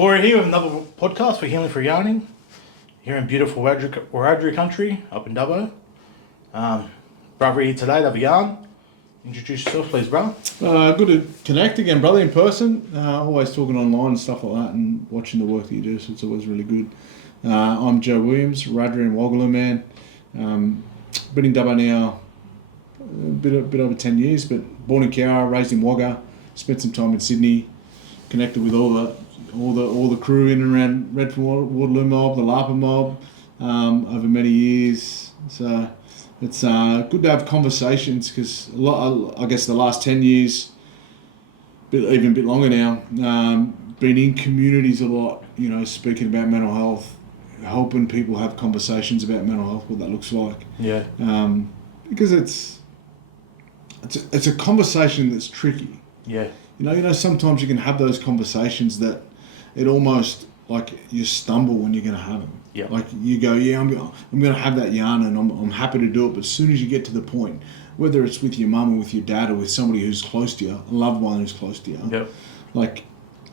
Corey here with another podcast for Healing for Yarning here in beautiful Wiradjuri country up in Dubbo. Brother here today to have a yarn. Introduce yourself please, brother. Good to connect again, brother, in person. Always talking online and stuff like that and watching the work that you do, so it's always really good. I'm Joe Williams, Wiradjuri and Waggaloo man. Been in Dubbo now a bit over 10 years, but born in Cowra, raised in Wagga, spent some time in Sydney, connected with all the crew in and around Redfern Waterloo mob, the Lapa mob, over many years. So it's good to have conversations because I guess the last 10 years, even a bit longer now, been in communities a lot, speaking about mental health, helping people have conversations about mental health, what that looks like. Yeah. Because it's a conversation that's tricky. Yeah. Sometimes you can have those conversations that it almost like you stumble when you're going to have them. Yeah. Like you go, I'm going to have that yarn and I'm happy to do it. But as soon as you get to the point, whether it's with your mum or with your dad or with somebody who's close to you, a loved one who's close to you, Yep. like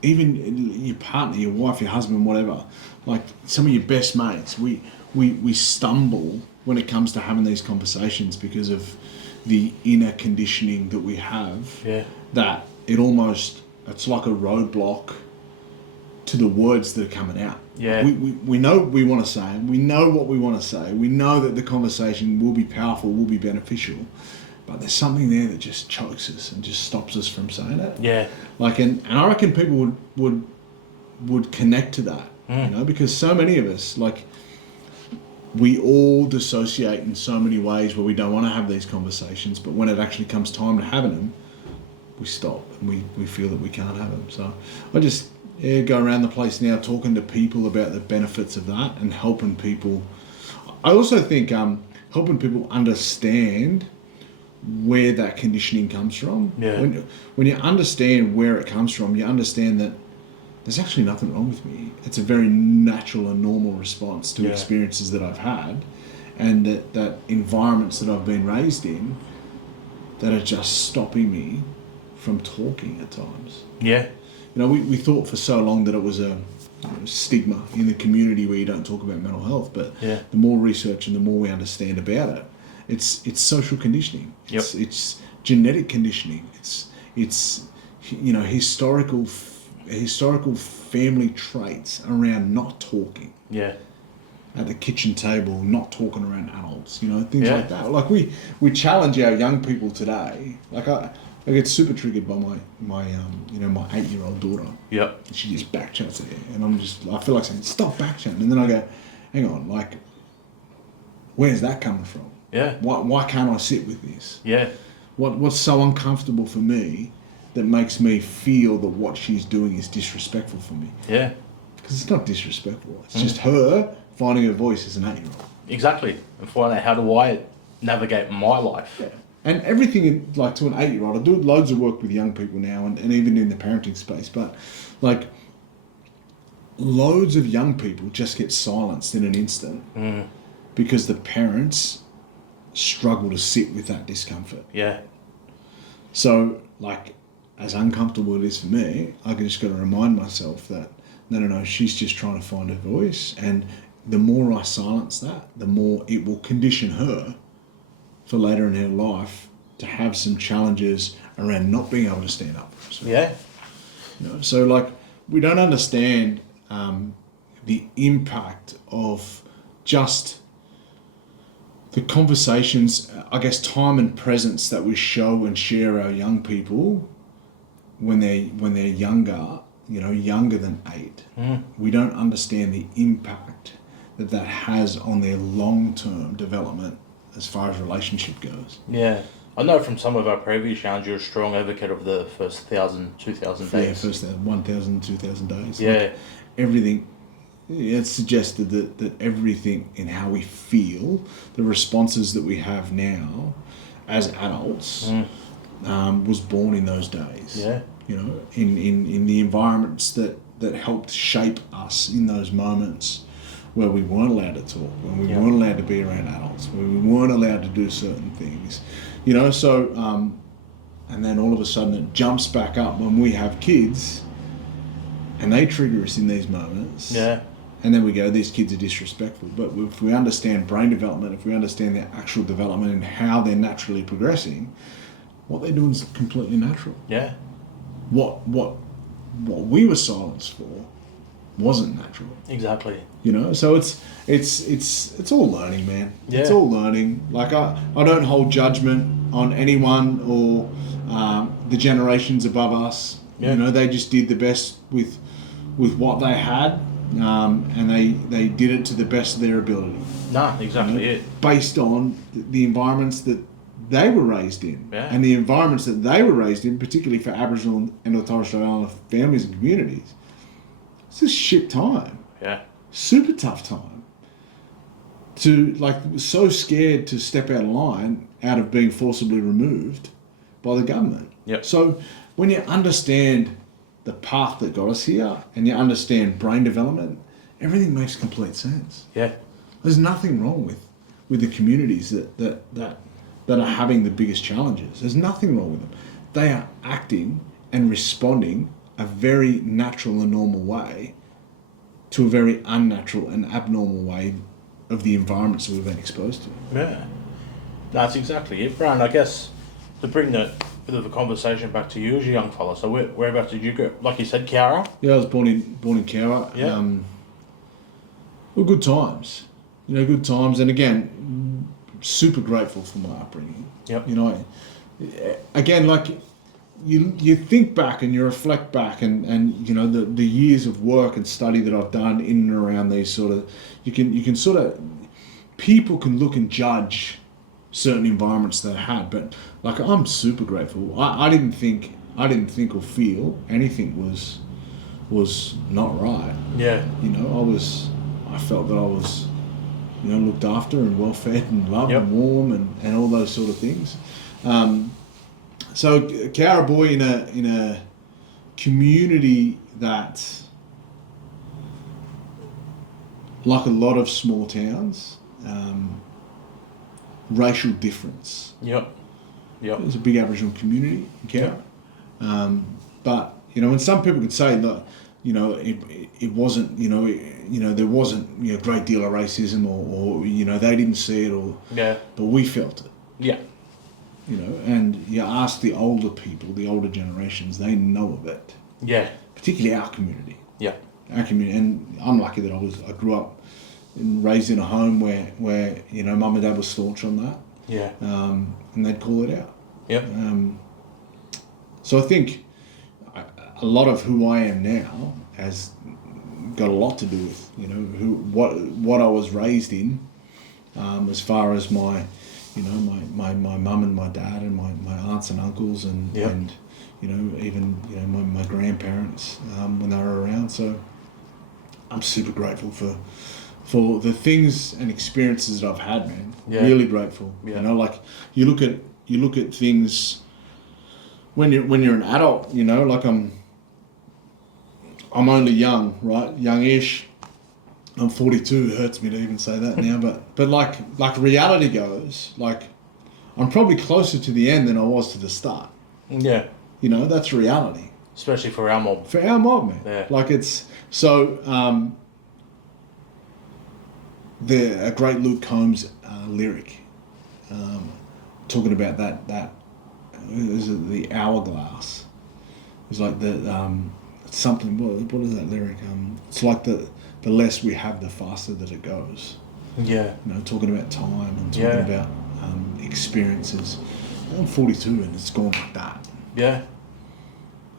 even your partner, your wife, your husband, whatever, like some of your best mates, we stumble when it comes to having these conversations because of the inner conditioning that we have. Yeah. That it's like a roadblock to the words that are coming out. Yeah. We know what we want to say. We know what we want to say. We know that the conversation will be powerful, will be beneficial. But there's something there that just chokes us and just stops us from saying it. Yeah. And I reckon people would connect to that, because so many of us, we all dissociate in so many ways where we don't want to have these conversations, but when it actually comes time to having them, we stop and we feel that we can't have them. So I just go around the place now talking to people about the benefits of that and helping people. I also think helping people understand where that conditioning comes from. Yeah. When you understand where it comes from, you understand that there's actually nothing wrong with me. It's a very natural and normal response to experiences that I've had, and that environments that I've been raised in that are just stopping me from talking at times. Yeah. We thought for so long that it was a stigma in the community where you don't talk about mental health, but the more research and the more we understand about it, it's social conditioning. Yep. It's genetic conditioning. It's historical family traits around not talking. Yeah. At the kitchen table, not talking around adults, things like that. Like we challenge our young people today. I get super triggered by my 8-year-old daughter. Yep. And she just backchats it, and I feel like saying, stop backchatting, and then I go, hang on, where's that coming from? Yeah. Why can't I sit with this? Yeah. What's so uncomfortable for me that makes me feel that what she's doing is disrespectful for me? Yeah. Because it's not disrespectful. It's just her finding her voice as an 8-year-old. Exactly. And finding out how do I navigate my life. Yeah. And everything, to an 8-year-old, I do loads of work with young people now and even in the parenting space, but, loads of young people just get silenced in an instant because the parents struggle to sit with that discomfort. Yeah. So, as uncomfortable it is for me, I just got to remind myself that, no, she's just trying to find her voice, and the more I silence that, the more it will condition her for later in her life to have some challenges around not being able to stand up for herself. Yeah. So we don't understand the impact of just the conversations, I guess, time and presence that we show and share our young people when they're younger, younger than 8. We don't understand the impact that has on their long-term development as far as relationship goes. Yeah. I know from some of our previous yarns you're a strong advocate of the first 1,000, 2,000 days. Yeah, first 1,000, 2,000 days. Yeah. Everything, it's suggested that everything in how we feel, the responses that we have now as adults, was born in those days. Yeah. In the environments that helped shape us in those moments where we weren't allowed to talk, when we weren't allowed to be around adults, when we weren't allowed to do certain things, and then all of a sudden it jumps back up when we have kids, and they trigger us in these moments. Yeah. And then we go, these kids are disrespectful. But if we understand brain development, if we understand their actual development and how they're naturally progressing, what they're doing is completely natural. Yeah. What we were silenced for wasn't natural. Exactly. You know, so it's all learning, man. Yeah. It's all learning. Like I don't hold judgment on anyone or the generations above us. Yeah. You know, they just did the best with what they had, and they did it to the best of their ability. Nah, exactly it. Based on the environments that they were raised in, Yeah. and the environments that they were raised in, particularly for Aboriginal and Torres Strait Islander families and communities. It's a shit time. Yeah. Super tough time. To so scared to step out of line out of being forcibly removed by the government. Yep. So when you understand the path that got us here and you understand brain development, everything makes complete sense. Yeah. There's nothing wrong with the communities that are having the biggest challenges. There's nothing wrong with them. They are acting and responding a very natural and normal way to a very unnatural and abnormal way of the environments that we've been exposed to. Yeah. That's exactly it, Brian. I guess to bring the bit of the conversation back to you as a young fella. So whereabouts did you go? Like you said, Cowra? Yeah, I was born in Cowra. Yeah. Well, good times. You know, good times. And again, super grateful for my upbringing. Yep. You know, again, like you think back and you reflect back and you know the years of work and study that I've done in and around these sort of, you can sort of, people can look and judge certain environments that I had, but like I'm super grateful. I didn't think or feel anything was not right. Yeah. You know, I felt that I was, you know, looked after and well fed and loved Yep. and warm and all those sort of things. So Cowra boy in a community that, like a lot of small towns, racial difference. Yep. Yep. There's a big Aboriginal community in Cowra. But, you know, and some people could say that, you know, it wasn't, you know, there wasn't, you know, a great deal of racism or you know, they didn't see it Yeah. but we felt it. Yeah. You know, and you ask the older people, the older generations, they know of it. Yeah. Particularly our community. Yeah. Our community, and I'm lucky that I grew up and raised in a home where you know, mum and dad were staunch on that, Yeah. and they'd call it out. Yep. So I think a lot of who I am now has got a lot to do with, you know, what I was raised in, as far as my, you know, my mum and my dad and my aunts and uncles and Yep. and you know, even, you know, my grandparents when they were around. So I'm super grateful for the things and experiences that I've had, man. Yeah. Really grateful. Yeah. You know, like you look at things when you're an adult, you know, like I'm only young, right? Youngish. I'm 42. It hurts me to even say that now, but like reality goes, like I'm probably closer to the end than I was to the start. Yeah. You know, that's reality Especially for our mob. for our mob, man. Yeah. Like it's so. A great Luke Combs lyric, talking about that is it the hourglass. It's like the something. What is that lyric? It's like the less we have, the faster that it goes. Yeah. You know, talking about time and talking Yeah. about experiences. I'm 42 and it's gone like that. Yeah.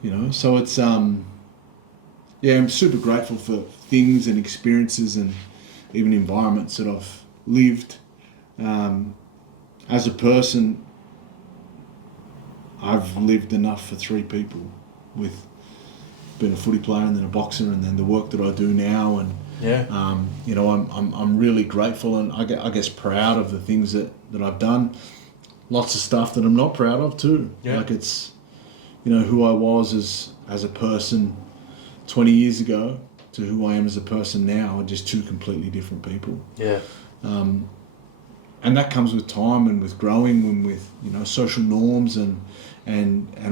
You know, so it's yeah, I'm super grateful for things and experiences and even environments that I've lived. As a person, I've lived enough for 3 people, with being a footy player and then a boxer and then the work that I do now, and Yeah. you know, I'm really grateful and I guess proud of the things that I've done. Lots of stuff that I'm not proud of too. Yeah. Like it's, you know, who I was as a person 20 years ago to who I am as a person now are just 2 completely different people. Yeah. And that comes with time and with growing and with, you know, social norms and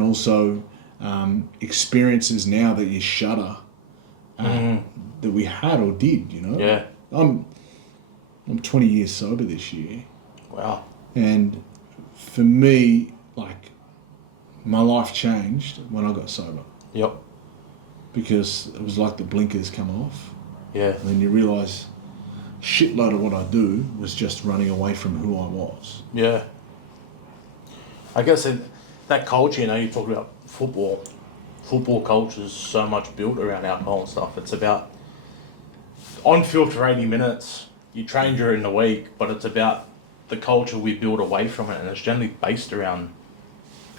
also experiences now that you shudder that we had or did. You know. Yeah. I'm 20 years sober this year, Wow. and for me, like, my life changed when I got sober Yep. because it was like the blinkers come off, Yeah. and then you realise shitload of what I do was just running away from who I was. Yeah. I guess that culture, you talk about football. Football culture is so much built around alcohol and stuff. It's about on field for 80 minutes. You train during the week, but it's about the culture we build away from it, and it's generally based around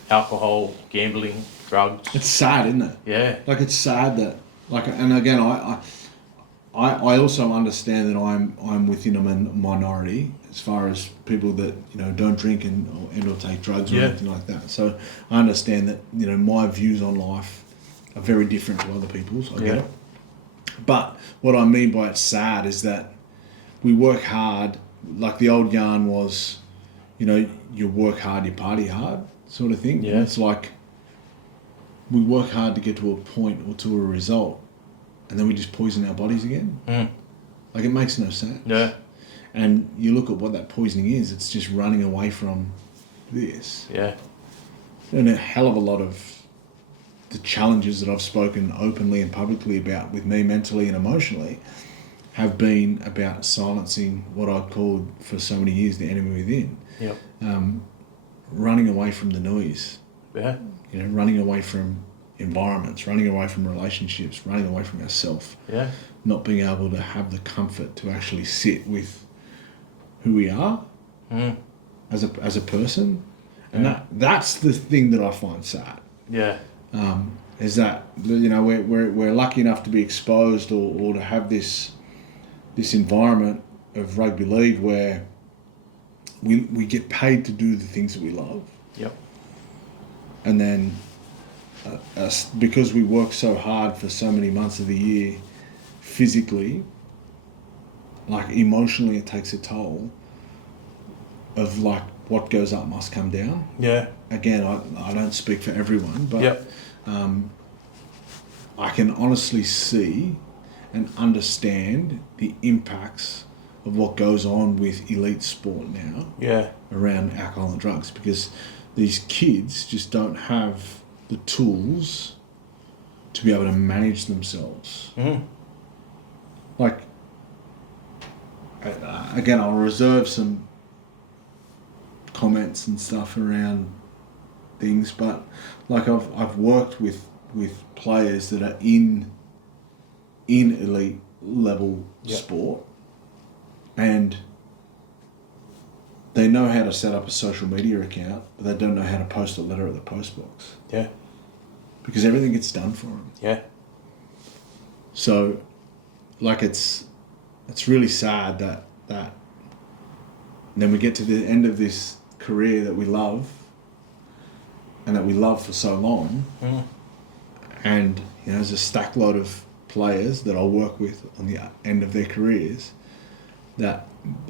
alcohol, gambling, drugs. It's sad, isn't it? Yeah. Like, it's sad that, like, and again, I also understand that I'm within a minority as far as people that don't drink and or take drugs or Yeah. anything like that. So I understand that my views on life are very different to other people's. I get Yeah. it. But what I mean by it's sad is that we work hard. Like the old yarn was, you work hard, you party hard, sort of thing. Yeah. And it's like we work hard to get to a point or to a result, and then we just poison our bodies again. Like, it makes no sense. Yeah. And you look at what that poisoning is, it's just running away from this. Yeah. And a hell of a lot of the challenges that I've spoken openly and publicly about with me mentally and emotionally have been about silencing what I've called for so many years the enemy within. Yep. Running away from the noise, Yeah. running away from environments, running away from relationships, running away from ourselves. Yeah. Not being able to have the comfort to actually sit with who we are as a person, and that's the thing that I find sad. Yeah. Is that we're lucky enough to be exposed or to have this environment of rugby league where we get paid to do the things that we love, Yep. and then because we work so hard for so many months of the year, physically, like emotionally, it takes a toll of like what goes up must come down. Yeah. Again, I don't speak for everyone, but Yep. I can honestly see and understand the impacts of what goes on with elite sport now Yeah. around alcohol and drugs, because these kids just don't have the tools to be able to manage themselves. Like, again, I'll reserve some comments and stuff around things, but like I've worked with players that are in elite level sport, and they know how to set up a social media account, but they don't know how to post a letter at the post box Yeah. because everything gets done for them. Yeah. So, like, it's really sad that then we get to the end of this career that we love and that we love for so long, and there's a stack load of players that I'll work with on the end of their careers that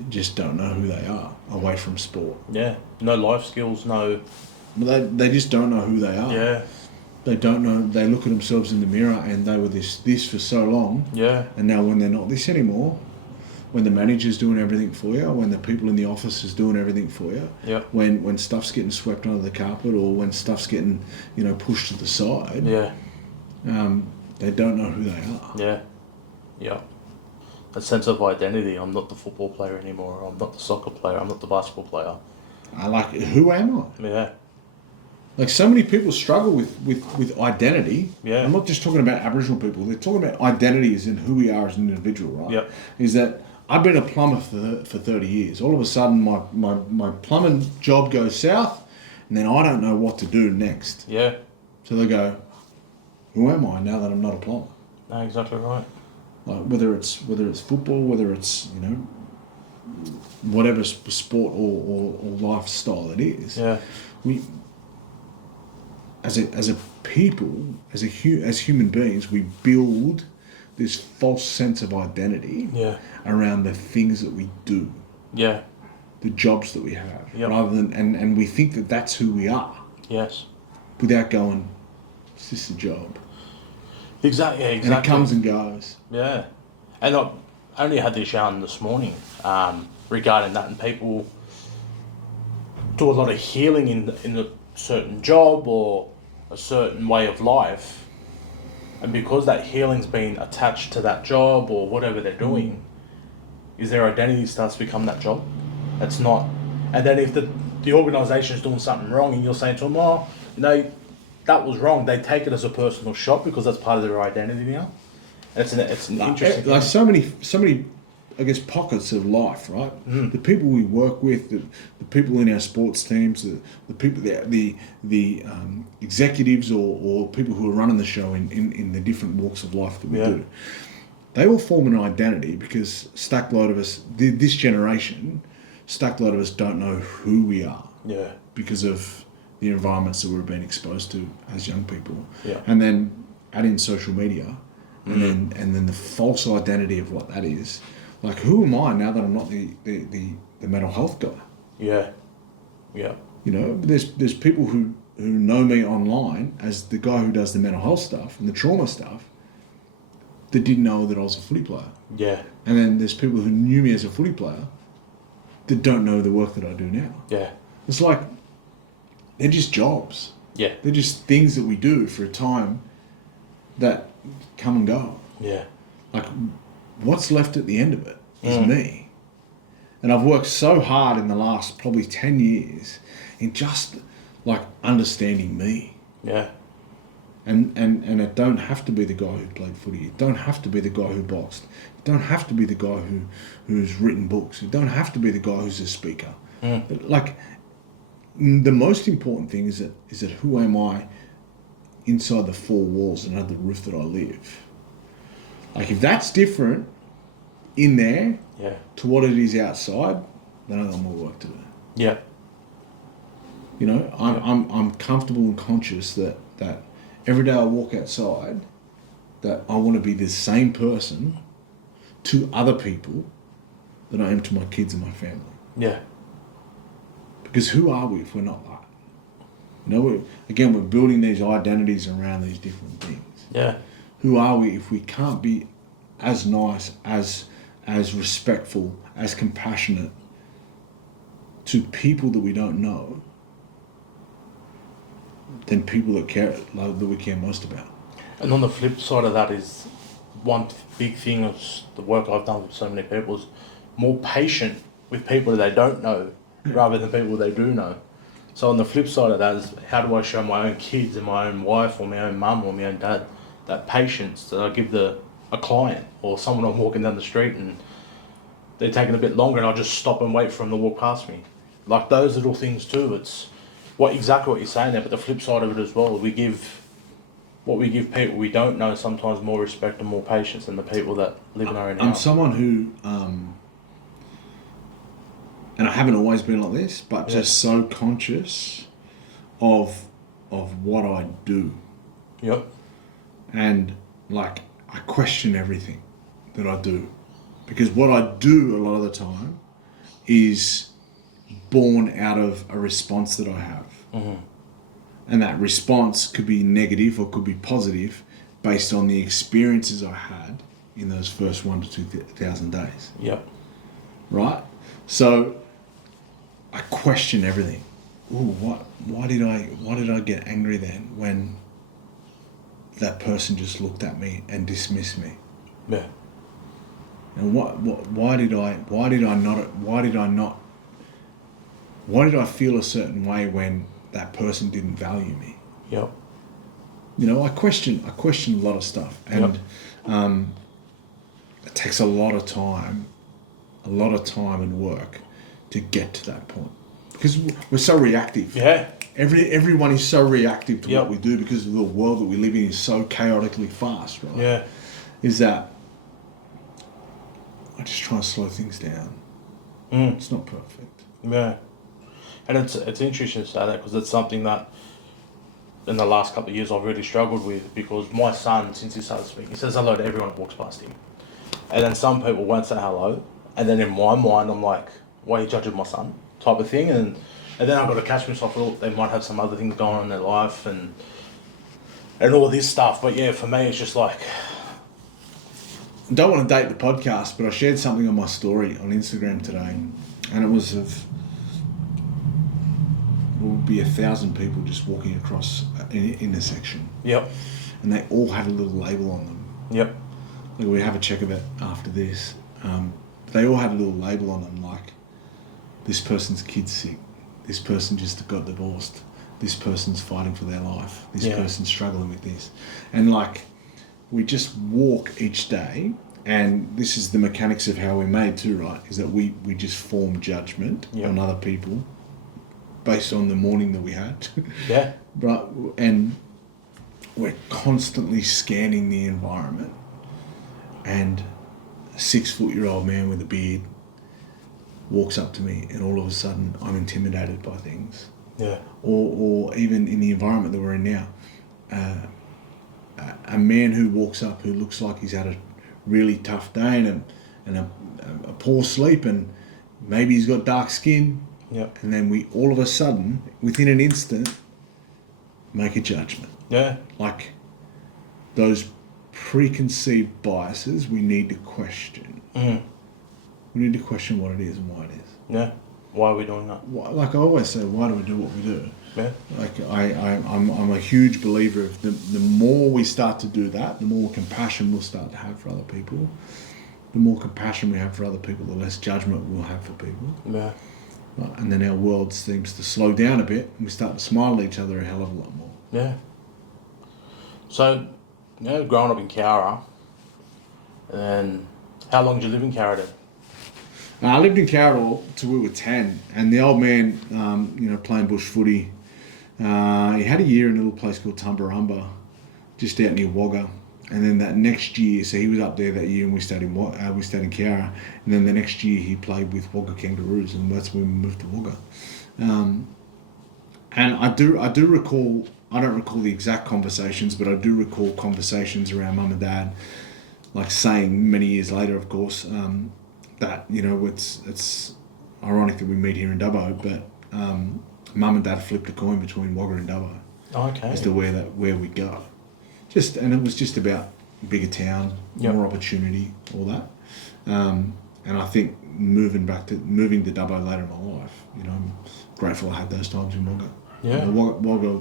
just don't know who they are away from sport. Yeah. No life skills, no. They just don't know who they are. Yeah. They don't know. They look at themselves in the mirror and they were this for so long. Yeah. And now when they're not this anymore, when the manager's doing everything for you, when the people in the office is doing everything for you, Yep. when stuff's getting swept under the carpet or when stuff's getting, pushed to the side, Yeah. they don't know who they are. Yeah. Yeah. A sense of identity. I'm not the football player anymore. I'm not the soccer player. I'm not the basketball player. Who am I? Yeah. Like, so many people struggle with identity. Yeah. I'm not just talking about Aboriginal people. They're talking about identity as in who we are as an individual, right? Yep. Is that I've been a plumber for 30 years. All of a sudden, my plumbing job goes south, and then I don't know what to do next. Yeah. So they go, who am I now that I'm not a plumber? No, exactly right. Like, whether it's football, whether it's whatever sport or lifestyle it is. Yeah. We as a people, as human beings, we build this false sense of identity Yeah. around the things that we do, Yeah. the jobs that we have, Yep. rather than and we think that that's who we are Yes. without going, it's just a job. Exactly. Yeah, and exactly. it comes and goes. Yeah, and I only had this yarn this morning regarding that, and people do a lot of healing in a certain job or a certain way of life, and because that healing's been attached to that job or whatever they're doing, is their identity starts to become that job. It's not, and then if the organisation is doing something wrong, and you're saying to them, oh, that was wrong, they take it as a personal shot because that's part of their identity now. It's an interesting Like thing. so many, I guess, pockets of life, right? The people we work with, the people in our sports teams, the people, the executives or people who are running the show in the different walks of life that we do, they all form an identity because stack load of us, this generation, stack load of us don't know who we are. Yeah. Because of the environments that we've been exposed to as young people. Yeah. And then add in social media, and then the false identity of what that is. Like, who am I now that I'm not the mental health guy? Yeah. Yeah. You know, there's people who know me online as the guy who does the mental health stuff and the trauma stuff that didn't know that I was a footy player. Yeah. And then there's people who knew me as a footy player that don't know the work that I do now. Yeah. It's like, they're just jobs. Yeah. They're just things that we do for a time that come and go. Yeah. Like, what's left at the end of it is me. And I've worked so hard in the last probably 10 years in just like understanding me. Yeah. And it don't have to be the guy who played footy. It don't have to be the guy who boxed. It don't have to be the guy who's written books. It don't have to be the guy who's a speaker. But like, the most important thing is that who am I inside the four walls and under the roof that I live? Like, if that's different in there to what it is outside, then I've got more work to do. Yeah. You know, I'm comfortable and conscious that every day I walk outside, that I want to be the same person to other people that I am to my kids and my family. Yeah. Because who are we if we're not that? You know, we're building these identities around these different things. Yeah. Who are we if we can't be as nice, as respectful, as compassionate to people that we don't know than people that we care most about? And on the flip side of that is one big thing of the work I've done with so many people is more patient with people that they don't know rather than people they do know. So on the flip side of that is, how do I show my own kids and my own wife or my own mum or my own dad that patience that I give a client or someone I'm walking down the street and they're taking a bit longer and I just stop and wait for them to walk past me. Like those little things too. It's exactly what you're saying there, but the flip side of it as well, we give people we don't know sometimes more respect and more patience than the people that live in our own house. I'm someone who, and I haven't always been like this, but just so conscious of what I do. Yep. And like, I question everything that I do, because what I do a lot of the time is born out of a response that I have. And that response could be negative or could be positive based on the experiences I had in those first 1 to 2,000 days. Yep. Right? So I question everything. Ooh, why did I get angry then when that person just looked at me and dismissed me? Yeah. And why did I feel a certain way when that person didn't value me? Yep. You know, I question a lot of stuff, and it takes a lot of time and work to get to that point, because we're so reactive. Yeah. Everyone is so reactive to Yep. what we do because of the world that we live in is so chaotically fast, right? Yeah. Is that I just try to slow things down. It's not perfect. Yeah. And it's interesting to say that because it's something that in the last couple of years I've really struggled with, because my son, since he started speaking, he says hello to everyone that walks past him. And then some people won't say hello. And then in my mind, I'm like, why are you judging my son? Type of thing. And then I've got to catch myself, they might have some other things going on in their life. And and all this stuff. But yeah, for me, it's just like, I don't want to date the podcast, but I shared something on my story on Instagram today, and it was of would be 1,000 people just walking across an intersection, yep, and they all had a little label on them. yep, Like, we have a check of it after this. They all had a little label on them, like, this person's kid's sick, this person just got divorced, this person's fighting for their life, this Yeah. person's struggling with this. And, like, we just walk each day, and this is the mechanics of how we're made too, right? Is that we just form judgment Yep. on other people based on the morning that we had. yeah, Right, and we're constantly scanning the environment, and a 6-foot-year-old man with a beard walks up to me, and all of a sudden I'm intimidated by things. yeah, Or even in the environment that we're in now, a man who walks up who looks like he's had a really tough day and a poor sleep, and maybe he's got dark skin, yep, and then we all of a sudden, within an instant, make a judgment. yeah, Like, those preconceived biases we need to question. mm, We need to question what it is and why it is. yeah. Why are we doing that? Like I always say, why do we do what we do? Yeah, Like, I'm a huge believer of the more we start to do that, the more compassion we'll start to have for other people. The more compassion we have for other people, the less judgment we'll have for people. yeah, Right? And then our world seems to slow down a bit, and we start to smile at each other a hell of a lot more. yeah. So, you know, growing up in Cowra, and then how long did you live in Cowra then? I lived in Cowra till we were 10, and the old man, playing bush footy, he had a year in a little place called Tumbarumba, just out near Wagga. And then that next year, so he was up there that year, and we stayed in Cowra. And then the next year, he played with Wagga Kangaroos, and that's when we moved to Wagga. And I do recall. I don't recall the exact conversations, but I do recall conversations around mum and dad, like saying many years later, of course, that it's ironic that we meet here in Dubbo, but mum and dad flipped a coin between Wagga and Dubbo Okay. as to where we go. And it was just about bigger town, Yep. more opportunity, all that. And I think moving to Dubbo later in my life, I'm grateful I had those times in Wagga. Yeah. Wagga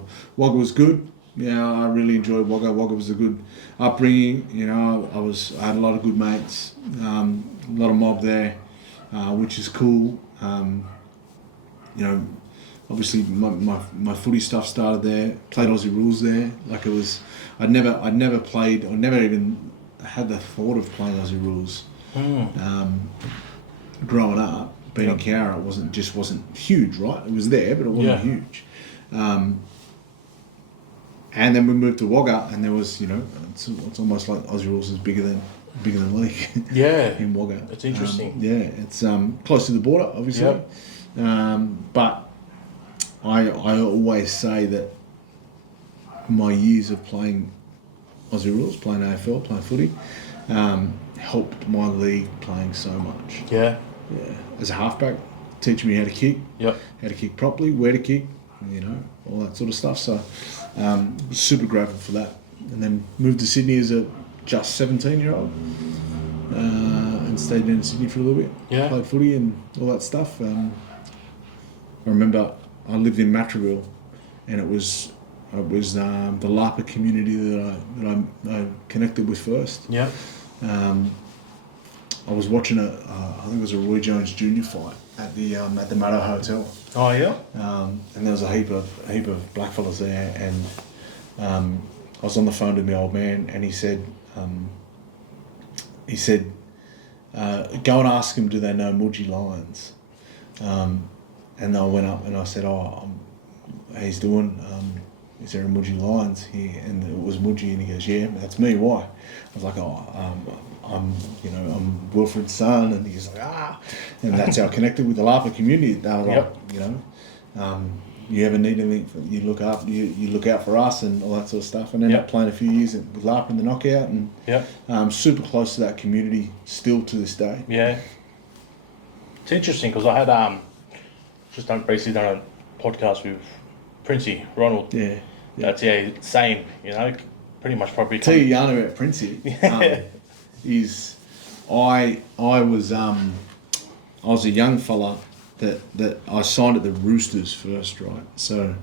was good. Yeah, I really enjoyed Wagga. Wagga was a good upbringing. I had a lot of good mates, a lot of mob there, which is cool. Obviously my footy stuff started there. Played Aussie rules there. Like, it was, I'd never played, or never even had the thought of playing Aussie rules. Growing up, being in Cowra, it wasn't huge, right? It was there, but it wasn't huge. And then we moved to Wagga, and there was, it's almost like Aussie rules is bigger than league. Yeah. In Wagga. It's interesting. It's close to the border, obviously. Yep. But I always say that my years of playing Aussie rules, playing AFL, playing footy, helped my league playing so much. Yeah. Yeah. As a halfback, teaching me how to kick, Yep. how to kick properly, where to kick, all that sort of stuff. So, super grateful for that. And then moved to Sydney as a just 17-year-old, and stayed in Sydney for a little bit. Yeah. Played footy and all that stuff. I remember I lived in Matraville, and it was the Lapa community that I connected with first. Yep. I was watching I think it was a Roy Jones Jr. fight at the Maddo Hotel. Oh yeah. And there was a heap of blackfellas there, and I was on the phone to my old man, and he said, go and ask him, do they know Mudgee Lions? And I went up and I said, how he's doing? Is there a Mudgee Lions here? And it was Mudgee, and he goes, yeah, that's me. Why? I was like, I'm Wilfred's son, and he's like, and that's how I connected with the Lapa community. They were Yep. like, you ever need anything, you look out for us and all that sort of stuff. And ended up playing a few years with Lapa in the knockout, and super close to that community still to this day. Yeah. It's interesting because I had recently done a podcast with Princey Ronald. Yeah. That's same. Pretty much probably. Tell you a yarn about Princey. Is I was a young fella that I signed at the Roosters first, right? So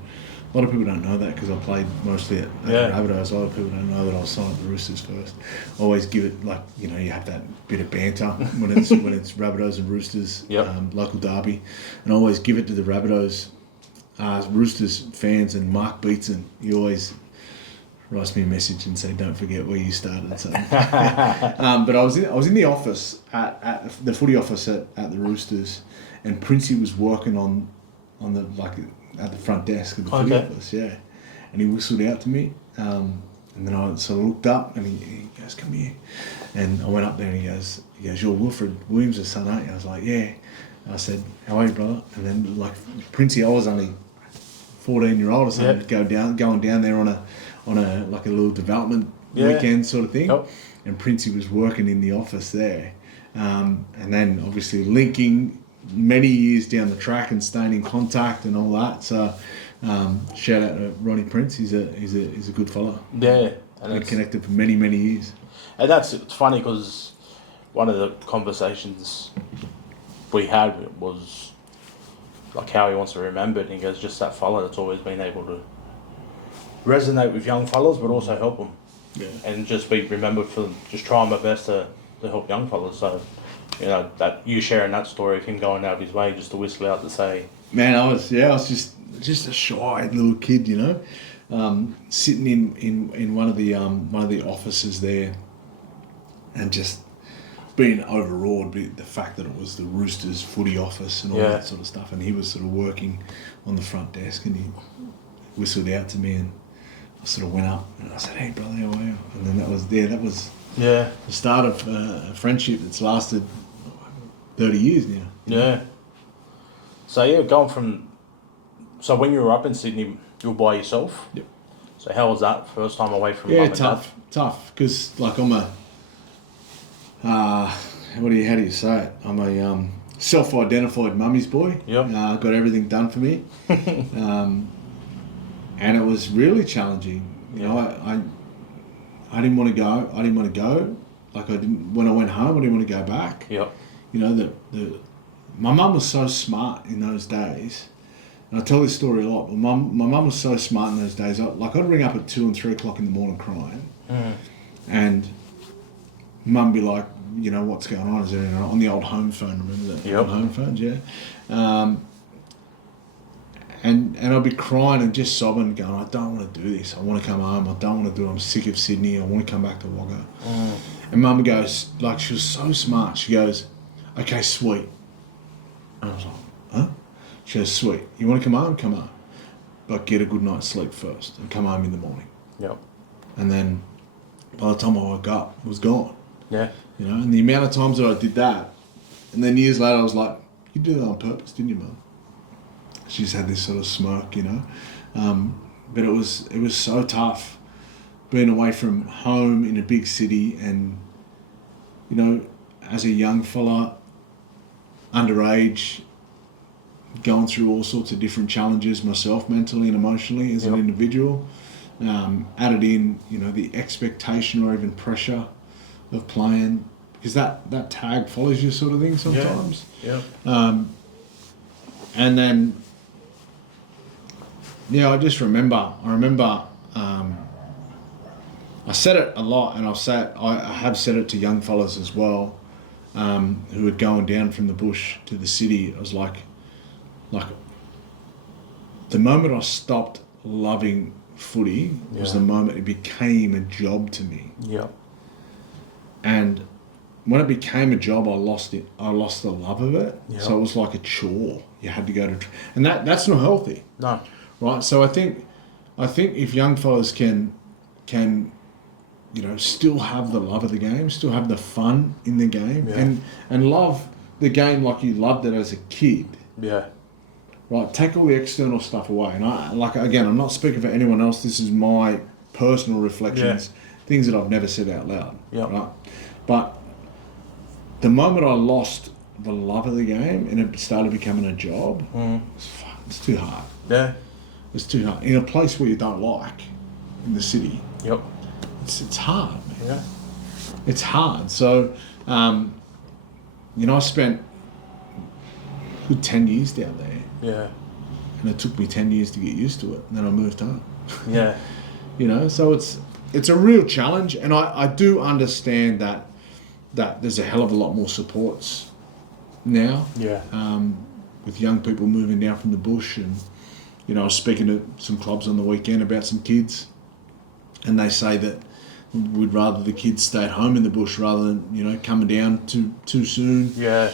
a lot of people don't know that because I played mostly at the Rabbitohs. A lot of people don't know that I was signed at the Roosters first. I always give it you have that bit of banter when it's Rabbitohs and Roosters, local derby, and I always give it to the Rabbitohs, Roosters fans, and Mark Beatson. He always writes me a message and say, "Don't forget where you started." So. But I was in the office at the footy office at the Roosters, and Princey was working on the at the front desk of the footy office, and he whistled out to me, and then I sort of looked up, and he goes, "Come here," and I went up there, and he goes, "You're Wilfred Williams' son, aren't you?" I was like, "Yeah." I said, "How are you, brother?" And then Princey, I was only 14-year-old or something, going down there on a little development weekend sort of thing. Yep. And Princey was working in the office there. And then obviously linking many years down the track and staying in contact and all that. So shout out to Ronnie Prince. He's a good fella. Yeah. And been connected for many, many years. And it's funny because one of the conversations we had was how he wants to remember it. And he goes, just that fella that's always been able to resonate with young fellas, but also help them. Yeah. And just be remembered for just trying my best to help young fellas. So, that you sharing that story of him going out of his way just to whistle out to say. Man, I was just a shy little kid, sitting in one of the offices there, and just being overawed by the fact that it was the Roosters footy office and all that sort of stuff. And he was sort of working on the front desk, and he whistled out to me, and I sort of went up and I said, "Hey brother, how are you?" And then that was the start of a friendship that's lasted 30 years now. Yeah. So going from, so when you were up in Sydney, you were by yourself? Yep. So how was that first time away from mum and tough, because I'm a, how do you say it? I'm a self-identified mummy's boy. Yep. Got everything done for me. And it was really challenging. I didn't want to go. When I went home, I didn't want to go back. Yep. My mum was so smart in those days. And I tell this story a lot. But my mum was so smart in those days. I'd ring up at 2 and 3 o'clock in the morning crying. And mum be like, what's going on? Is there anything on the old home phone? Remember that? Old home phones, yeah. And I'd be crying and just sobbing, going, I don't want to do this. I want to come home. I don't want to do it. I'm sick of Sydney. I want to come back to Wagga. And mum goes, she was so smart. She goes, okay, sweet. And I was like, huh? She goes, sweet. You want to come home? Come home. But get a good night's sleep first and come home in the morning. Yep. And then by the time I woke up, it was gone. Yeah. And the amount of times that I did that, and then years later I was like, you did that on purpose, didn't you, Mum? She just had this sort of smirk, but it was so tough being away from home in a big city, and as a young fella, underage, going through all sorts of different challenges myself, mentally and emotionally as an individual. Added in, the expectation or even pressure of playing, because that tag follows you sort of thing sometimes. Yeah. And then, I remember I said it a lot, and I have said it to young fellas as well, who are going down from the bush to the city. I was like the moment I stopped loving footy was the moment it became a job to me. Yeah. And when it became a job, I lost it. I lost the love of it. Yeah. So it was like a chore. You had to go to, and that's not healthy. No. Right. So I think if young fellas can, still have the love of the game, still have the fun in the game, and love the game like you loved it as a kid. Yeah. Right. Take all the external stuff away. And I'm not speaking for anyone else. This is my personal reflections, things that I've never said out loud. Yeah. Right. But the moment I lost the love of the game and it started becoming a job, it's too hard. Yeah. It's too hard. In a place where you don't like, in the city, Yep. it's hard, man. Yeah. It's hard. So, I spent a good 10 years down there, Yeah. and it took me 10 years to get used to it, and then I moved home. Yeah. So it's a real challenge, and I do understand that there's a hell of a lot more supports now, Yeah. with young people moving down from the bush. And I was speaking to some clubs on the weekend about some kids, and they say that we'd rather the kids stay at home in the bush rather than coming down too soon. Yeah.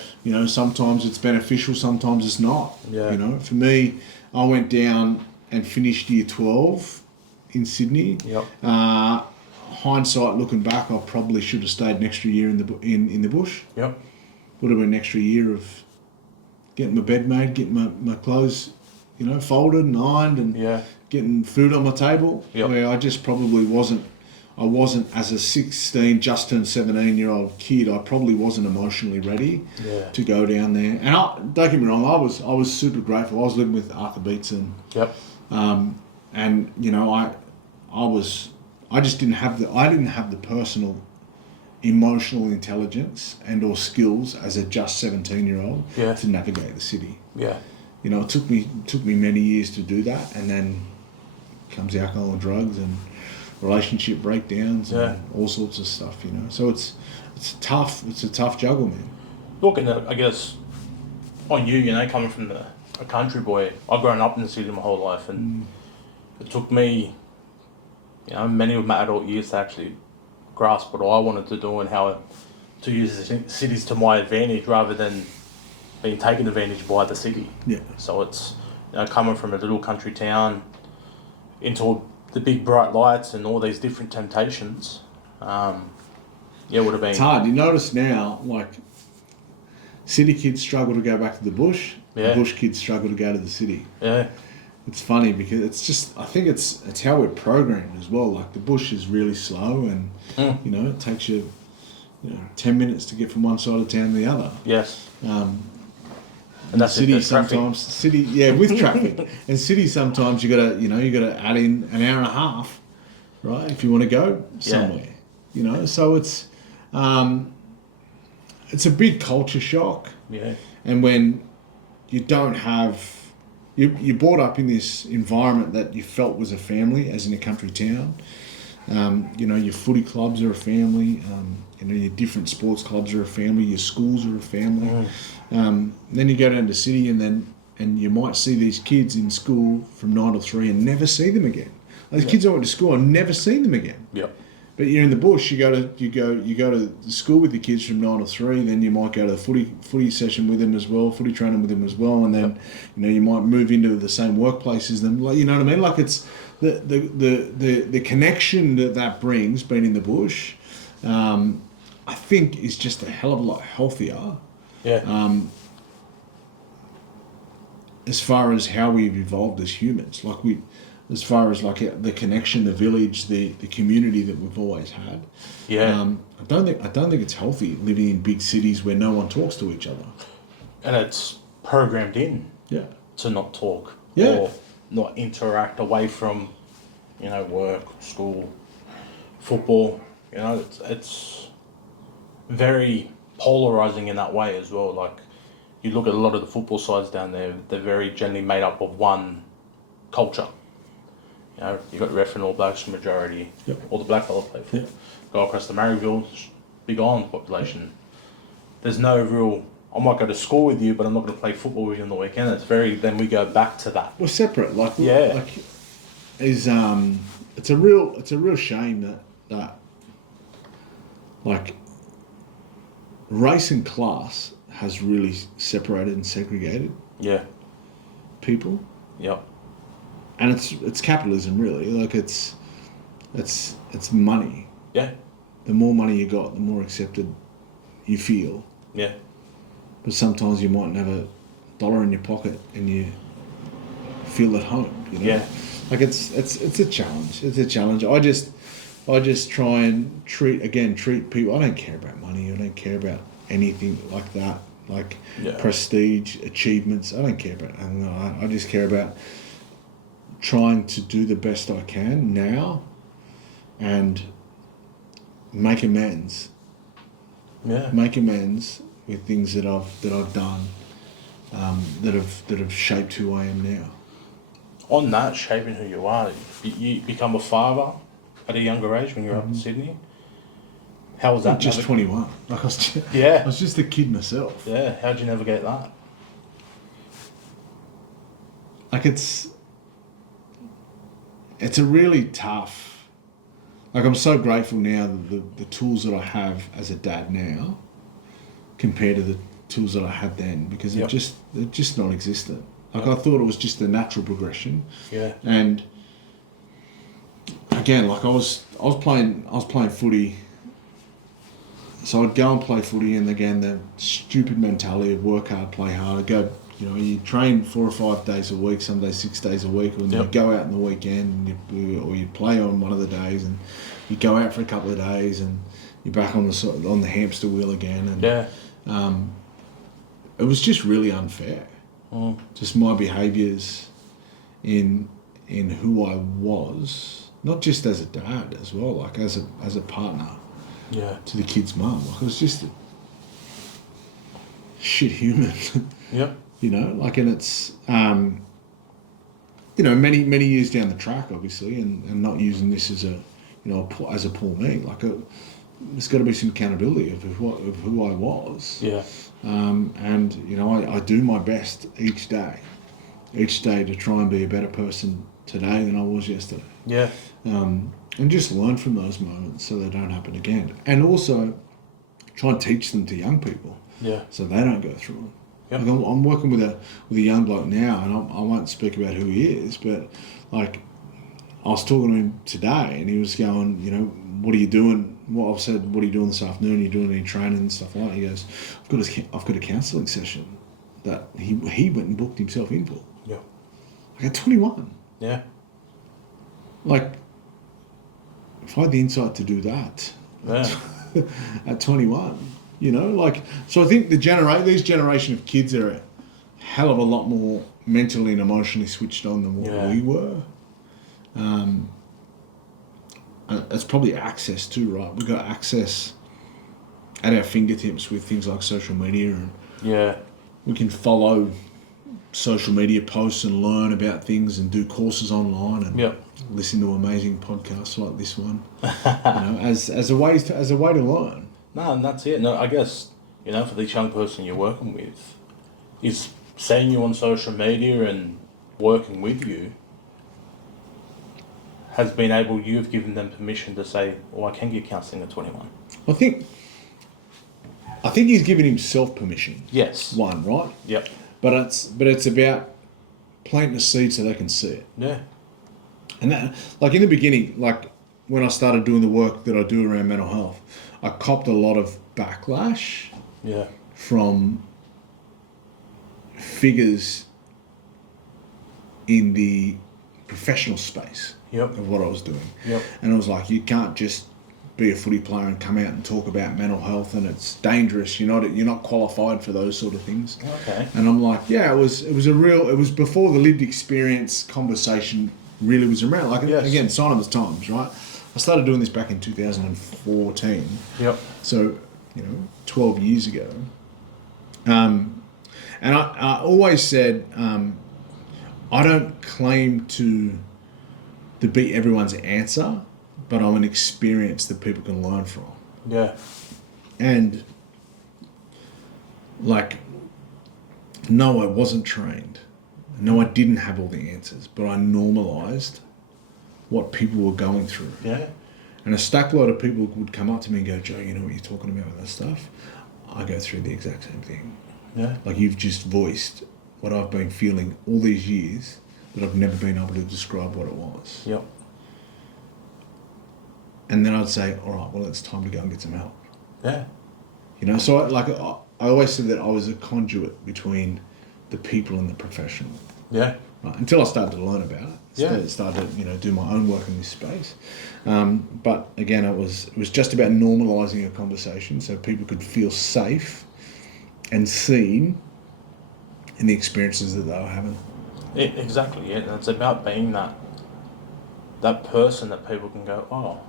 Sometimes it's beneficial, sometimes it's not. Yeah. For me, I went down and finished year 12 in Sydney. Yep. Hindsight, looking back, I probably should have stayed an extra year in the bush. Yep. Would have been an extra year of getting my bed made, getting my clothes, folded and ironed, and Yeah. getting food on my table. Yep. Where I just probably wasn't. I wasn't, as a 16, just turned 17-year-old kid, I probably wasn't emotionally ready Yeah. to go down there. And don't get me wrong, I was super grateful. I was living with Arthur Beetson, Yep. and I just didn't have the personal, emotional intelligence and or skills as a just 17-year-old Yeah. to navigate the city. Yeah. It took me many years to do that, and then comes alcohol and drugs and relationship breakdowns Yeah. and all sorts of stuff. So it's a tough juggle, man. Looking at, I guess, on you, coming from a country boy, I've grown up in the city my whole life, and it took me, many of my adult years to actually grasp what I wanted to do and how to use the cities to my advantage rather than being taken advantage by the city. Yeah. So it's, coming from a little country town into the big bright lights and all these different temptations, would have been... It's hard. You notice now, like, city kids struggle to go back to the bush. Yeah. The bush kids struggle to go to the city. Yeah. It's funny because it's just, I think it's how we're programmed as well. Like, the bush is really slow, and it takes you 10 minutes to get from one side of town to the other. Yes. And that's city sometimes with traffic. And city sometimes you gotta add in an hour and a half, right? If you want to go somewhere, So it's a big culture shock. Yeah. And when you don't have, you're brought up in this environment that you felt was a family, as in a country town. Your footy clubs are a family. Your different sports clubs are a family. Your schools are a family. Then you go down to city, and you might see these kids in school from 9 to 3 and never see them again. Those kids I went to school, I've never seen them again. Yep. But you're in the bush. You go to the school with the kids from 9 to 3. Then you might go to the footy session with them as well, footy training with them as well, and then you might move into the same workplace as them. Like, you know what I mean? Like, it's the connection that brings being in the bush. I think is just a hell of a lot healthier. Yeah. As far as how we've evolved as humans, as far as like the connection, the village, the community that we've always had. Yeah. I don't think it's healthy living in big cities where no one talks to each other. And it's programmed in. Yeah. To not talk. Yeah. Or not interact away from, work, school, football. It's very polarizing in that way as well. Like, you look at a lot of the football sides down there, they're very generally made up of one culture. You got Redfern All Blacks majority, all the black fellas play football. Go across the Maryville, big island population. There's no real, I might go to school with you, but I'm not going to play football with you on the weekend. Then we go back to that. We're separate. It's a real shame that like race and class has really separated and segregated people. Yep. And it's capitalism, really. Like, it's money. Yeah. The more money you got, the more accepted you feel. Yeah. But sometimes you mightn't have a dollar in your pocket and you feel at home. Yeah. Like, it's a challenge. It's a challenge. I just try and treat people. I don't care about money. I don't care about anything like that. Like prestige, achievements. I don't care about. I just care about trying to do the best I can now and make amends. Yeah. Make amends with things that I've done that have shaped who I am now. On that, shaping who you are, you become a father at a younger age when you're up in Sydney. How was that? Just 21. Like I Yeah. was just a kid myself. Yeah. How'd you navigate that? Like it's a really tough. Like I'm so grateful now that the tools that I have as a dad now, compared to the tools that I had then, because they're just non-existent. Like I thought it was just a natural progression. Yeah. And again, like I was playing footy. So I'd go and play footy, and again the stupid mentality of work hard, play hard. Go, you train 4 or 5 days a week, some days 6 days a week, and you go out on the weekend, or you play on one of the days, and you go out for a couple of days, and you're back on the hamster wheel again. And it was just really unfair. Just my behaviours in who I was, not just as a dad as well, like as a partner. Yeah. To the kid's mum. Like, it was just a shit human. Yep. And it's, many years down the track, obviously, and not using this as as a poor me. Like, there's got to be some accountability of who I was. Yeah. I do my best each day to try and be a better person today than I was yesterday. Yeah. And just learn from those moments so they don't happen again. And also try and teach them to young people, so they don't go through them. Yep. Like I'm working with a young bloke now, and I won't speak about who he is, but like I was talking to him today, and he was going, what are you doing? Well, I've said, what are you doing this afternoon? Are you doing any training and stuff like that? He goes, I've got a counselling session that he went and booked himself in for. Yeah. Like at 21. Yeah. Like, if I had the insight to do that at 21, so I think these generation of kids are a hell of a lot more mentally and emotionally switched on than what we were. It's probably access too, right? We've got access at our fingertips with things like social media, and we can follow social media posts and learn about things and do courses online and listen to amazing podcasts like this one, as a way to learn. No, and that's it. No, I guess, for this young person you're working with, is seeing you on social media and working with you you've given them permission to say, oh, I can get counselling at 21. I think he's given himself permission. Yes. One, right? Yep. But it's about planting a seed so they can see it. Yeah. And that, like in the beginning, like when I started doing the work that I do around mental health, I copped a lot of backlash. Yeah. From figures in the professional space of what I was doing. Yep. And I was like, you can't just be a footy player and come out and talk about mental health, and it's dangerous. You're not qualified for those sort of things. Okay. And I'm like, it was before the lived experience conversation really was around. Like again, sign of the times, right? I started doing this back in 2014. Yep. So 12 years ago. And I always said, I don't claim to be everyone's answer, but I'm an experience that people can learn from. Yeah. And like, no, I wasn't trained. No, I didn't have all the answers, but I normalised what people were going through. Yeah. And a stack load of people would come up to me and go, Joe, you know what you're talking about with that stuff? I go through the exact same thing. Yeah. Like you've just voiced what I've been feeling all these years, but I've never been able to describe what it was. Yep. And then I'd say, all right, well, it's time to go and get some help. Yeah. So I always said that I was a conduit between the people and the professional. Yeah. Right, until I started to learn about it. Started to do my own work in this space. But again, it was just about normalising a conversation so people could feel safe and seen in the experiences that they were having. Exactly, yeah. And it's about being that person that people can go, oh,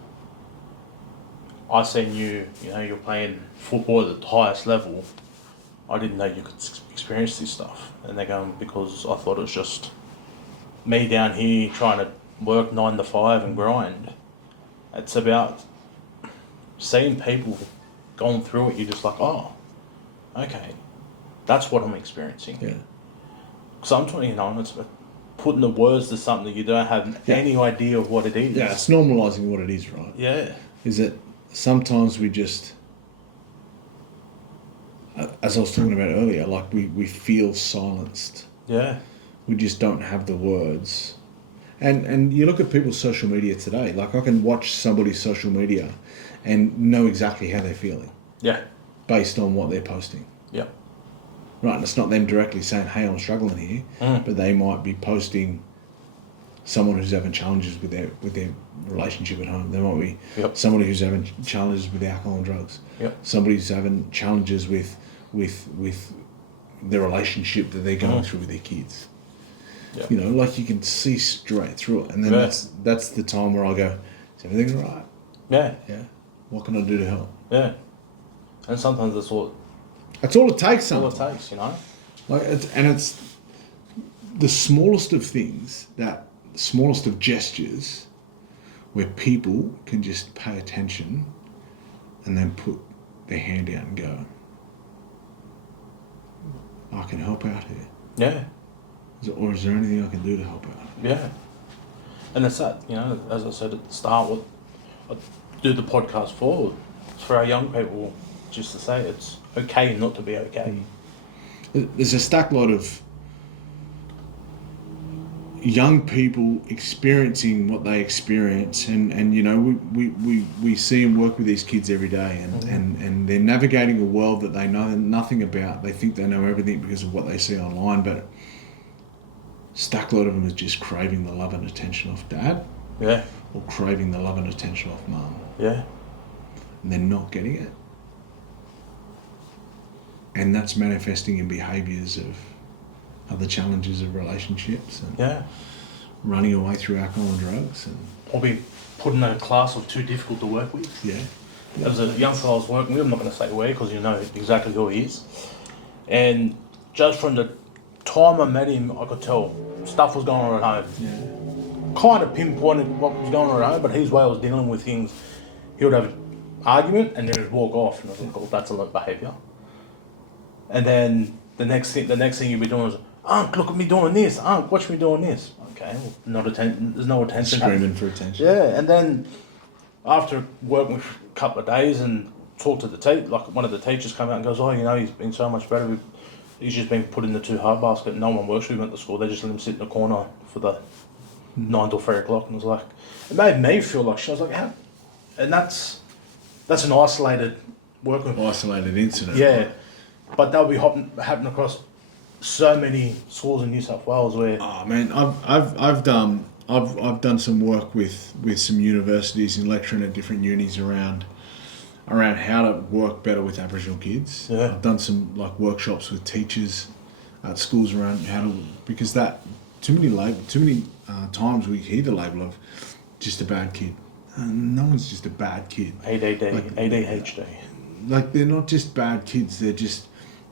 I seen you, you're playing football at the highest level. I didn't know you could experience this stuff. And they're going, because I thought it was just me down here trying to work 9 to 5 and grind. It's about seeing people going through it. You're just like, oh, okay, that's what I'm experiencing. Yeah. Sometimes, it's putting the words to something that you don't have any idea of what it is. Yeah, it's normalising what it is, right? Yeah. Is that sometimes we just, as I was talking about earlier, like we feel silenced. Yeah. We just don't have the words. And you look at people's social media today, like I can watch somebody's social media and know exactly how they're feeling Yeah. based on what they're posting. Yeah. Right, and it's not them directly saying, hey, I'm struggling here, but they might be posting someone who's having challenges with their relationship at home. There might be somebody who's having challenges with alcohol and drugs. Yep. Somebody who's having challenges with the relationship that they're going through with their kids. Yeah. Like you can see straight through it. And then that's the time where I go, is everything all right? Yeah. Yeah. What can I do to help? Yeah. And sometimes that's all it takes, all something. it takes, Like it's the smallest of things, the smallest of gestures, where people can just pay attention and then put their hand out and go, I can help out here. Yeah. Or is there anything I can do to help out? Yeah. And it's that, as I said at the start, what I do the podcast for our young people, just to say it's okay not to be okay. There's a stack lot of young people experiencing what they experience, and we see and work with these kids every day, and they're navigating a world that they know nothing about. They think they know everything because of what they see online, but stack lot of them is just craving the love and attention of dad, or craving the love and attention of mum, and they're not getting it, and that's manifesting in behaviours of other challenges of relationships and running away through alcohol and drugs, and Or be put in a class of too difficult to work with. As a young fellow I was working with, I'm not going to say where because you know exactly who he is, and just from the time I met him, I could tell stuff was going on at home. Kind of pinpointed what was going on at home, but his way I was dealing with things, he would have an argument and then he'd walk off, and I was like, oh, that's a learned behaviour. And then the next thing you'd be doing is, Unc, look at me doing this. Unc, watch me doing this. Okay, well, there's no attention. screaming for attention. Yeah, and then after working with a couple of days and talked to the teacher, like one of the teachers came out and goes, oh, he's been so much better. He's just been put in the too hard basket. No one works with him at the school. They just let him sit in the corner for the 9 till 3 o'clock. And it was like, it made me feel like shit. I was like, how? And that's an isolated working Isolated incident. Yeah, but that'll be happening across so many schools in New South Wales where. Oh man, I've done some work with some universities and lecturing at different unis around how to work better with Aboriginal kids. Yeah. I've done some workshops with teachers at schools around how to, because too many times we hear the label of just a bad kid. No one's just a bad kid. ADD, ADHD. Like they're not just bad kids.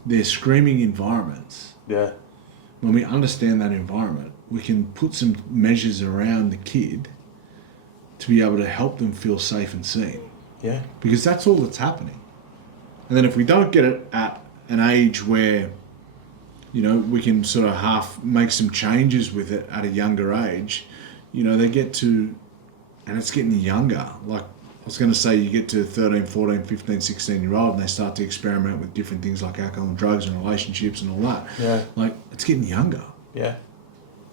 They're screaming environments. Yeah. When we understand that environment, we can put some measures around the kid to be able to help them feel safe and seen. Yeah. Because that's all that's happening. And then if we don't get it at an age where, we can sort of half make some changes with it at a younger age, they get to, and it's getting younger. Like I was going to say, you get to 13, 14, 15, 16-year-old and they start to experiment with different things like alcohol and drugs and relationships and all that. Yeah. Like it's getting younger. Yeah.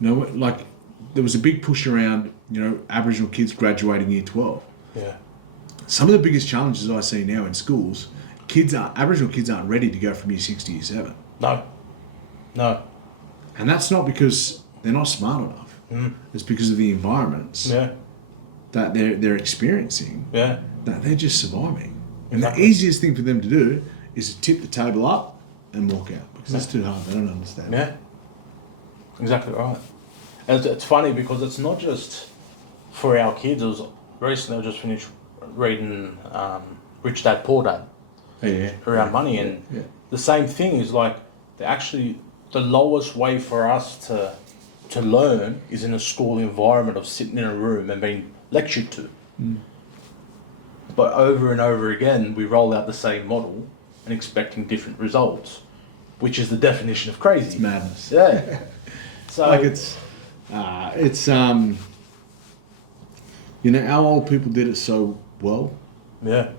Like there was a big push around, Aboriginal kids graduating year 12. Yeah. Some of the biggest challenges I see now in schools, Aboriginal kids aren't ready to go from year 6 to year 7. No. And that's not because they're not smart enough. It's because of the environments that they're experiencing. Yeah. That they're just surviving. And Exactly. the easiest thing for them to do is to tip the table up and walk out because that's too hard. They don't understand. Yeah. Exactly right. And it's funny because it's not just for our kids. It was recently I just finished reading Rich Dad Poor Dad Yeah. around money, and Yeah. the same thing is like the lowest way for us to learn is in a school environment of sitting in a room and being lectured to. But over and over again, we roll out the same model and expecting different results, which is the definition of crazy. It's madness. Yeah. So Like you know, our old people did it so well. yeah,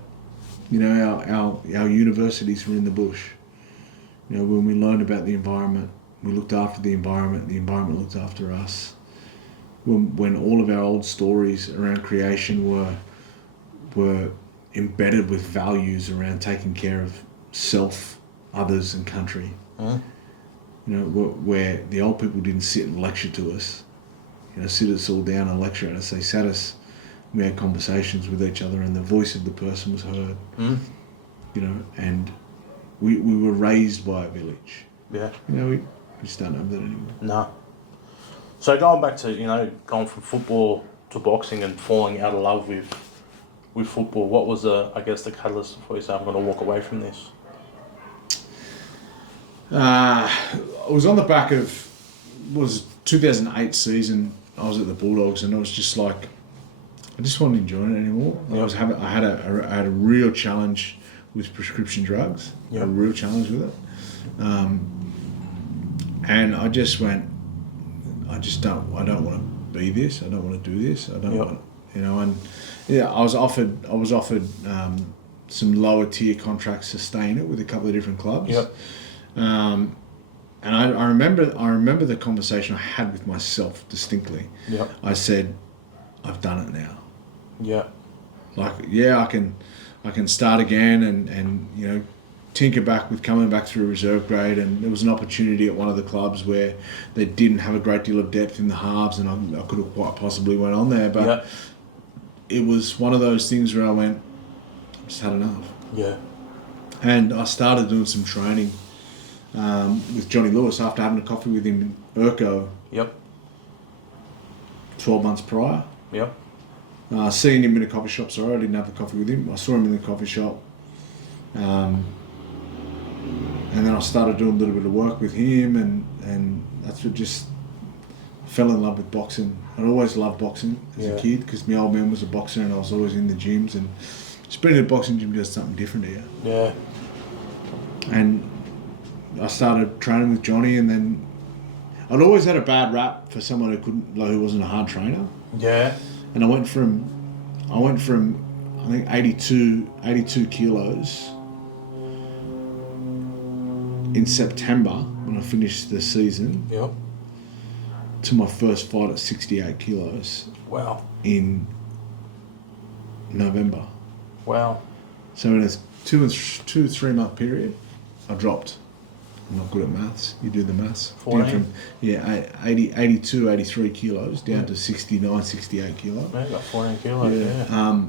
You know, our universities were in the bush. You know, when we learned about the environment, we looked after the environment looked after us. When all of our old stories around creation were embedded with values around taking care of self, others, and country. You know, where the old people didn't sit and lecture to us. You know, sit us all down and lecture at us. They sat us. We had conversations with each other, and the voice of the person was heard. You know, and we were raised by a village. yeah, You know, we just don't have that anymore. no. So going back to going from football to boxing and falling out of love with football, what was the catalyst for you? So I'm going to walk away from this. I was on the back of was 2008 season. I was at the Bulldogs, and it was just like I just wasn't enjoying it anymore. Yep. I had a real challenge with prescription drugs. Yep. A real challenge with it, and I just went. I don't want to be this. I don't want to do this. I don't Yep. want, and yeah, I was offered some lower tier contracts to stay in it with a couple of different clubs. Yep. And I remember the conversation I had with myself distinctly. Yep. I said, I've done it now. Yeah. Like, yeah, I can start again and tinker back with coming back through reserve grade, and there was an opportunity at one of the clubs where they didn't have a great deal of depth in the halves, and I could have quite possibly went on there, but Yeah. it was one of those things where I went, I've just had enough. Yeah. And I started doing some training with Johnny Lewis after having a coffee with him in Urco Yep. 12 months prior. Yep. Seeing him in a coffee shop, sorry, I didn't have the coffee with him. I saw him in the coffee shop. And then I started doing a little bit of work with him, and that's what just fell in love with boxing. I'd always loved boxing as a kid because my old man was a boxer, and I was always in the gyms, and just being in a boxing gym does something different here. Yeah. And I started training with Johnny, and then I'd always had a bad rap for someone who wasn't a hard trainer. Yeah. And I went from I think 82 kilos in September when I finished the season Yep. to my first fight at 68 kilos Wow. in November. Wow. So in a 2-3 month period, I dropped. I'm not good at maths. You do the maths. 14? Down from 82, 83 kilos down to 69, 68 kilos. Yeah, got 14 kilos. Yeah.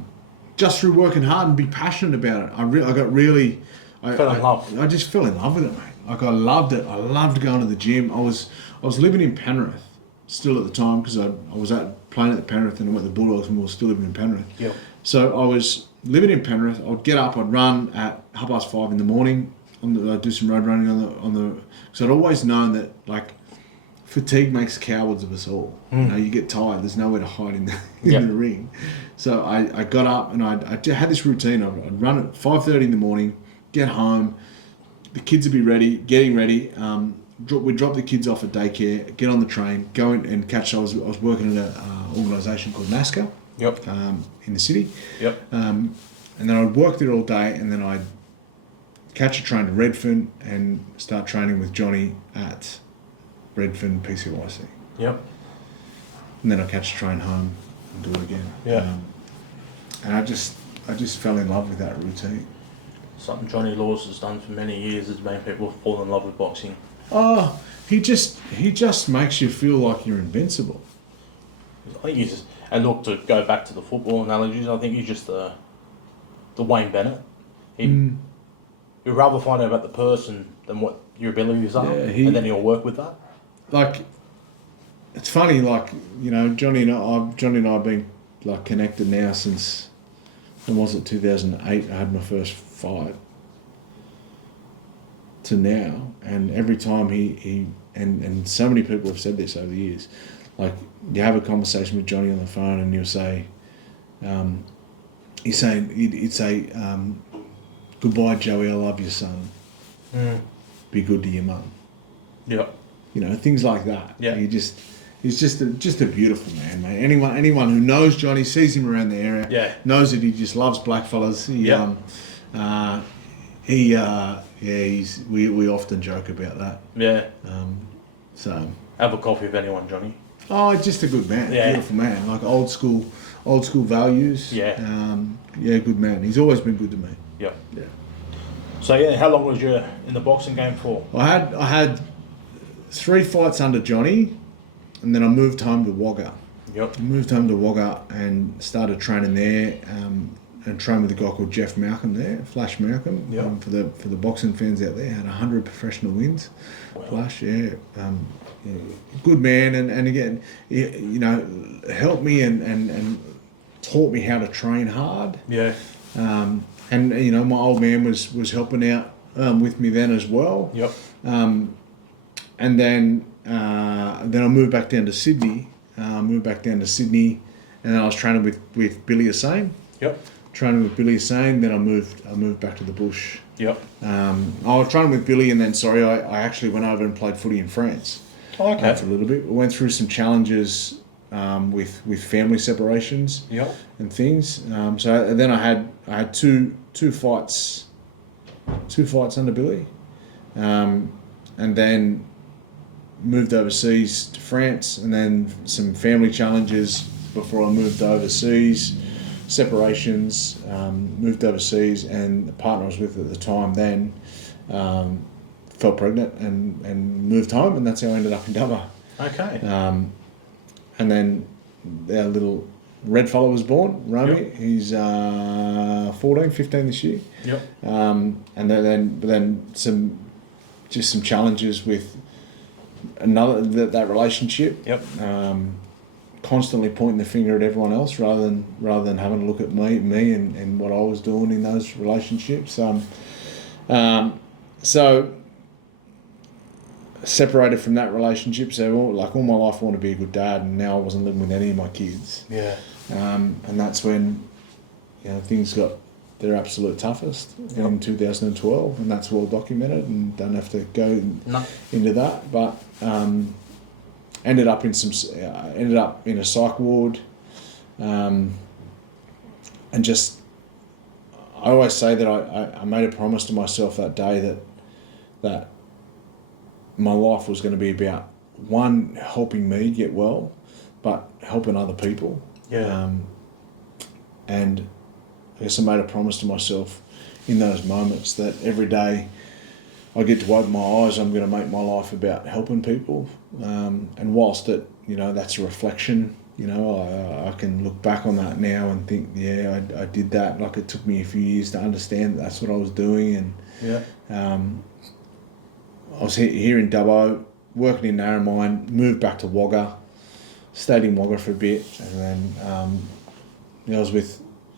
Just through working hard and be passionate about it. I Fell in love. I just fell in love with it, mate. Like, I loved it. I loved going to the gym. I was living in Penrith still at the time because I was playing at Penrith, and I went to the Bulldogs, and we were still living in Penrith. Yep. So I was living in Penrith. I'd get up, I'd run at 5:30 in the morning. I'd do some road running on the. Because I'd always known that, like, fatigue makes cowards of us all. You know, you get tired. There's nowhere to hide in the ring. So I got up, and I had this routine. I'd run at 5:30 in the morning, get home, the kids would be ready, getting ready. We'd drop the kids off at daycare, get on the train, go in and catch. I was working at an organisation called NASCAR. Yep. In the city. Yep. And then I'd work there all day, and then I'd catch a train to Redfern and start training with Johnny at Redfern PCYC. Yep. And then I'd catch a train home and do it again. Yeah. And I just fell in love with that routine. Something Johnny Laws has done for many years is made people fall in love with boxing. Oh, he just makes you feel like you're invincible. I think he's just, and look, to go back to the football analogies, I think he's just the Wayne Bennett. You'd rather find out about the person than what your abilities are, Yeah, and then he'll work with that. Like, it's funny, like, you know, Johnny and I have been like connected now since, when was it, 2008? I had my first fight to now, and every time and so many people have said this over the years, like, you have a conversation with Johnny on the phone and you'll say, he'd say, goodbye, Joey, I love you, son. Be good to your mum. Yep. You know, things like that. Yeah. He's just a beautiful man, mate. Anyone who knows Johnny, sees him around the area, Yeah. knows that he just loves blackfellas. We often joke about that. Yeah. So Have a coffee with anyone, Johnny. oh, just a good man, Yeah. beautiful man, like old school values. Yeah. Good man. He's always been good to me. Yep. Yeah. So yeah, how long was you in the boxing game for? I had 3 fights under Johnny, and then I moved home to Wagga. Yep. I moved home to Wagga and started training there, and trained with a guy called Jeff Malcolm there, Flash Malcolm. Yep. For the boxing fans out there, had 100 professional wins. Wow. Flash, yeah, good man, and again, you know, helped me and taught me how to train hard. Yeah. And you know, my old man was helping out with me then as well. Yep. And then I moved back down to Sydney. And then I was training with Billy Hussain. Yep. Training with Billy Hussain. Then I moved back to the bush. Yep. I was training with Billy, and then I actually went over and played footy in France. Oh, okay. For a little bit. I went through some challenges with family separations. Yep. And things. So then I had two fights under Billy, and then moved overseas to France, and then some family challenges before I moved overseas, separations, moved overseas, and the partner I was with at the time then fell pregnant and moved home, and that's how I ended up in Dubbo. Okay. And then our little red fella was born, Romy. Yep. He's 15 this year. Yep. And then some challenges with that relationship. Yep. Constantly pointing the finger at everyone else rather than having a look at me and what I was doing in those relationships. So separated from that relationship, so all my life I wanted to be a good dad, and now I wasn't living with any of my kids. Yeah. And that's when, you know, things got their absolute toughest in 2012, and that's well documented, and don't have to go into that. But ended up in a psych ward, and just I always say that I made a promise to myself that day that my life was going to be about, one, helping me get well, but helping other people. Yeah. And I guess I made a promise to myself in those moments that every day I get to open my eyes, I'm going to make my life about helping people. And whilst that's a reflection, I can look back on that now and think, yeah, I did that. Like, it took me a few years to understand that that's what I was doing. And Yeah. I was here in Dubbo, working in Narromine, moved back to Wagga, stayed in Wagga for a bit, and then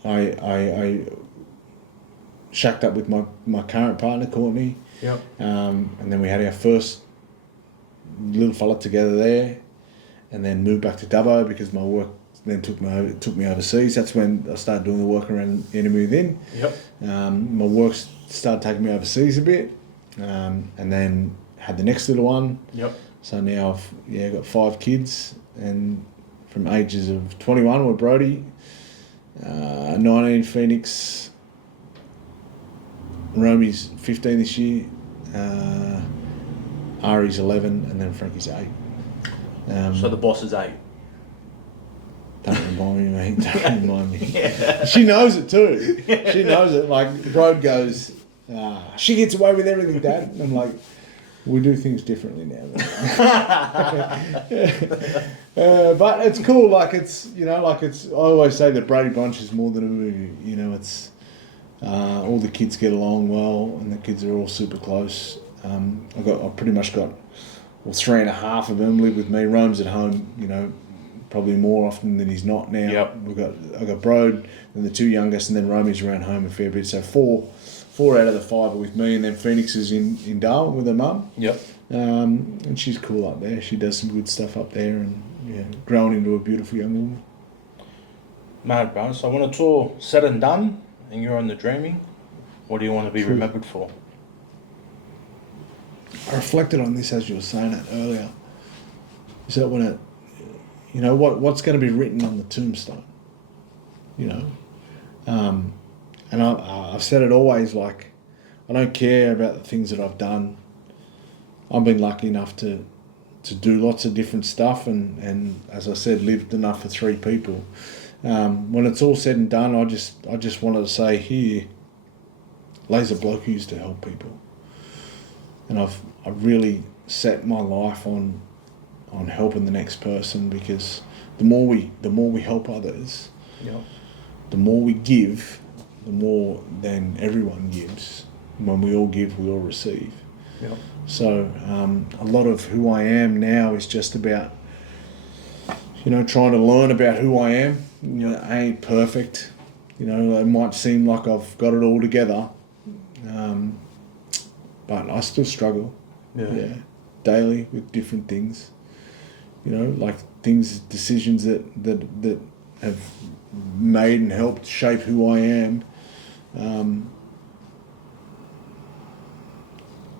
I shacked up with my current partner, Courtney. Yep. And then we had our first little fella together there, and then moved back to Dubbo because my work then took me overseas. That's when I started doing the work around Enemy Within. Yep. My work started taking me overseas a bit, and then had the next little one. Yep. So now I've got 5 kids, and from ages of 21 with Brody, 19 Phoenix, Romy's 15 this year, Ari's 11, and then Frankie's 8. So the boss is 8. Don't remind me, mate. Don't remind me. Yeah. She knows it too. She knows it. Like, Brode goes, she gets away with everything, Dad. And I'm like, we do things differently now. But it's cool. Like, I always say that Brady Bunch is more than a movie. It's all the kids get along well, and the kids are all super close. I've pretty much got well, 3.5 of them live with me. Rome's at home, you know, probably more often than he's not now. Yep. I've got Brode and the 2 youngest, and then Romy's around home a fair bit. So four out of the 5 are with me, and then Phoenix is in Darwin with her mum. Yep. And she's cool up there. She does some good stuff up there, and growing into a beautiful young woman. Mad, bro. So when it's all said and done, and you're on the dreaming, what do you want to be remembered for? I reflected on this as you were saying it earlier. Is that when what's going to be written on the tombstone? You know, and I've said it always, like, I don't care about the things that I've done. I've been lucky enough to do lots of different stuff, and as I said, lived enough for 3 people. When it's all said and done, I just wanted to say, here, Laser Bloke used to help people, and I've really set my life on helping the next person, because the more we help others, the more we give, the more then everyone gives. When we all give, we all receive. Yep. So a lot of who I am now is just about, trying to learn about who I am. I ain't perfect. It might seem like I've got it all together, but I still struggle. Yeah, daily with different things. Like decisions that have made and helped shape who I am.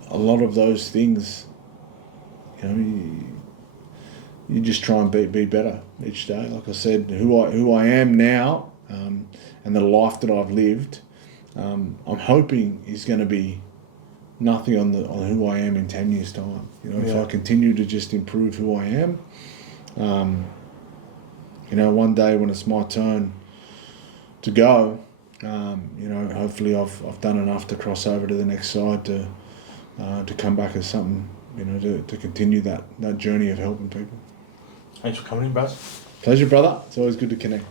A lot of those things, you just try and be better each day. Like I said, who I am now, and the life that I've lived, I'm hoping is going to be nothing on who I am in 10 years' time. If I continue to just improve who I am, one day when it's my turn to go, hopefully I've done enough to cross over to the next side to come back as something, to continue that journey of helping people. Thanks for coming in, Buzz. Pleasure, brother. It's always good to connect.